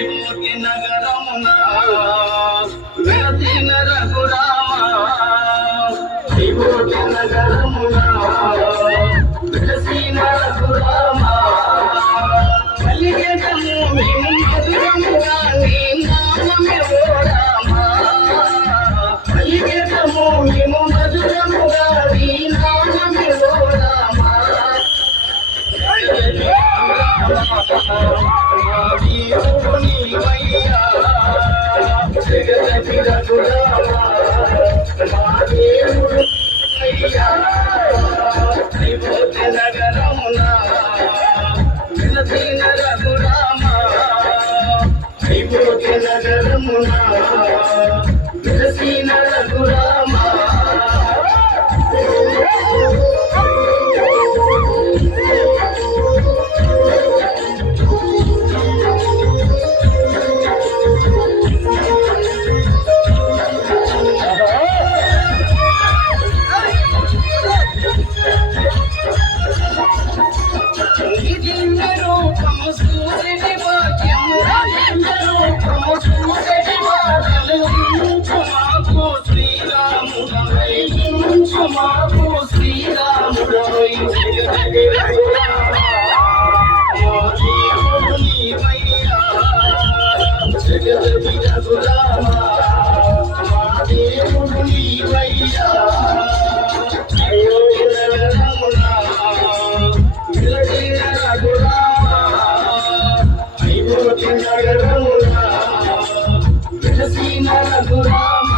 విభూతి నగరమున వెలసిన రఘురామ విభూతి నగరమున వెలసిన రఘురామ కలిగెదము మేము మధురముగా నీ నామమే ఓ రామ కలిగెదము మేము మధురముగా నీ నామమే ఓ రామ జగతి రఘురామ విభూతి నగరమున వెలసిన రఘురామ విభూతి నగరమున వెలసిన రఘురామ మాకు శ్రీరాముడవై జగతి రఘురామ జగతి రఘురామ మా దేవుడు నీవయ్యా అయోధ్యరమున వెలసిన రఘురామ అయోధ్య నగరమున వెలసిన రఘురామ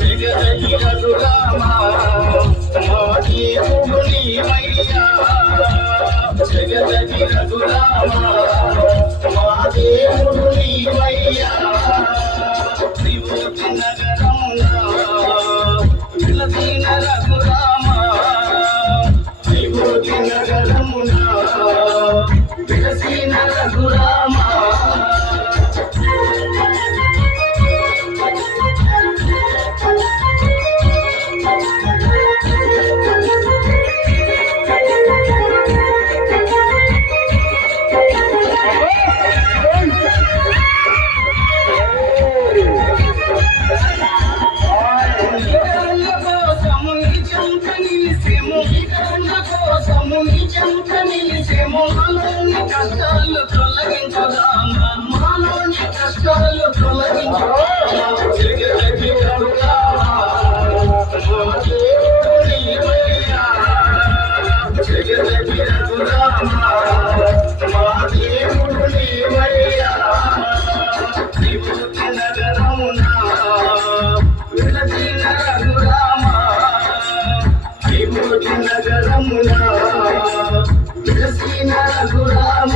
జగతి రఘురామ దేవుడు నీవయ్యా జగతి రఘురామ మా దేవుడు నీవయ్యా విభూతి నగరమున వెలసిన రఘురామ విభూతి నగరమున వెలసిన రఘురామ కష్టాలు తొలగించుదామా మాలోని కష్టాలు తొలగించుదామా జగతి రఘురామ జగతి రఘురామ మా దేవుడు నీవయ్యా విభూతి నగరమున వెలసిన రఘురామ విభూతి నగరమున వెలసిన రఘురామ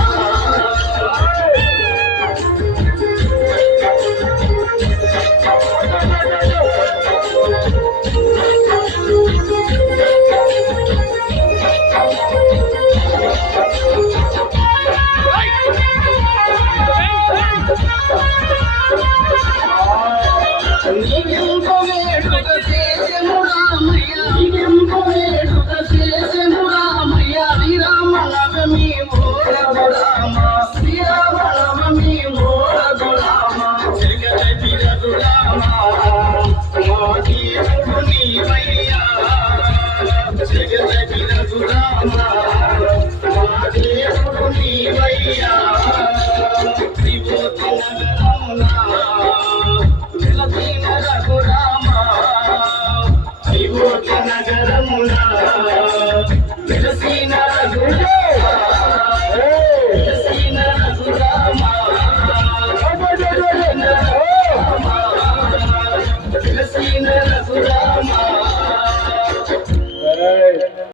జగతి రఘురామ